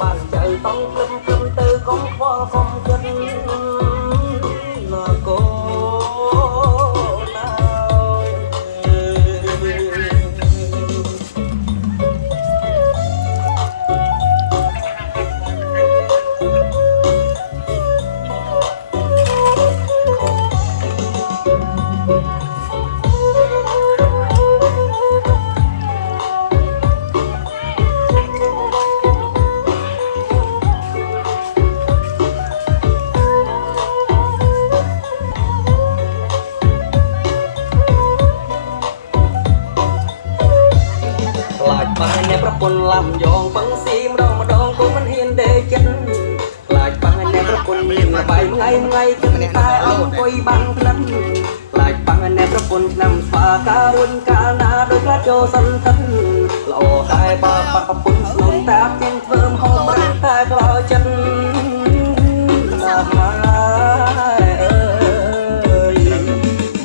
Bạn trời tông lâm lâm tư con khoa phong chân là cô nào ប្រពន្ធឡាំយងបឹងស៊ីម្ដងម្ដងគូមិនហ៊ានដេកចិត្តខ្លាចបាំងអ្នកប្រពន្ធមានលបាយថ្ងៃគិតតែអង្គុយបាំងក្លិនខ្លាចបាំងអ្នកប្រពន្ធឆ្នាំស្វាការរុញកាលណាដោយខ្លាចចូលសន្តិល្អតែបើបាក់ប្រពន្ធស្នងតាជាងធ្វើមហោប្រាំតែក្លោចិត្ត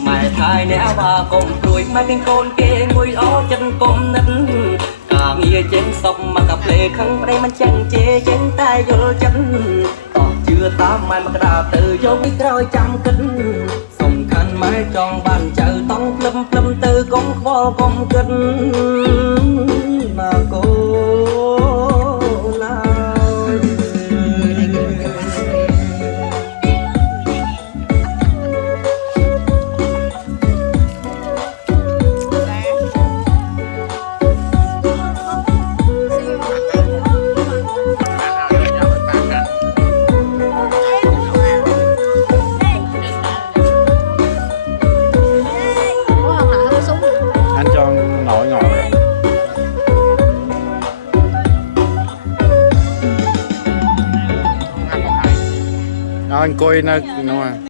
ម៉ែថៃអ្នកថាកុំព្រួយម៉ែទាំងកូនគេមួយល្អចិត្តកុំនិតងារចេញសពមកកាផ្លេខឹងប្តីមិនចឹងជេចេញតែយល់ចិត្តតោះជឿតាមម៉ែមកក្តារទៅយកនេះក្រោយចាំគិតសំខាន់ម៉ែចង់បានចៅតង់ភ្លឹមទៅកុំខ្វល់កុំគិតមកកូនណាnói ngỏ rồi. Anh coi nó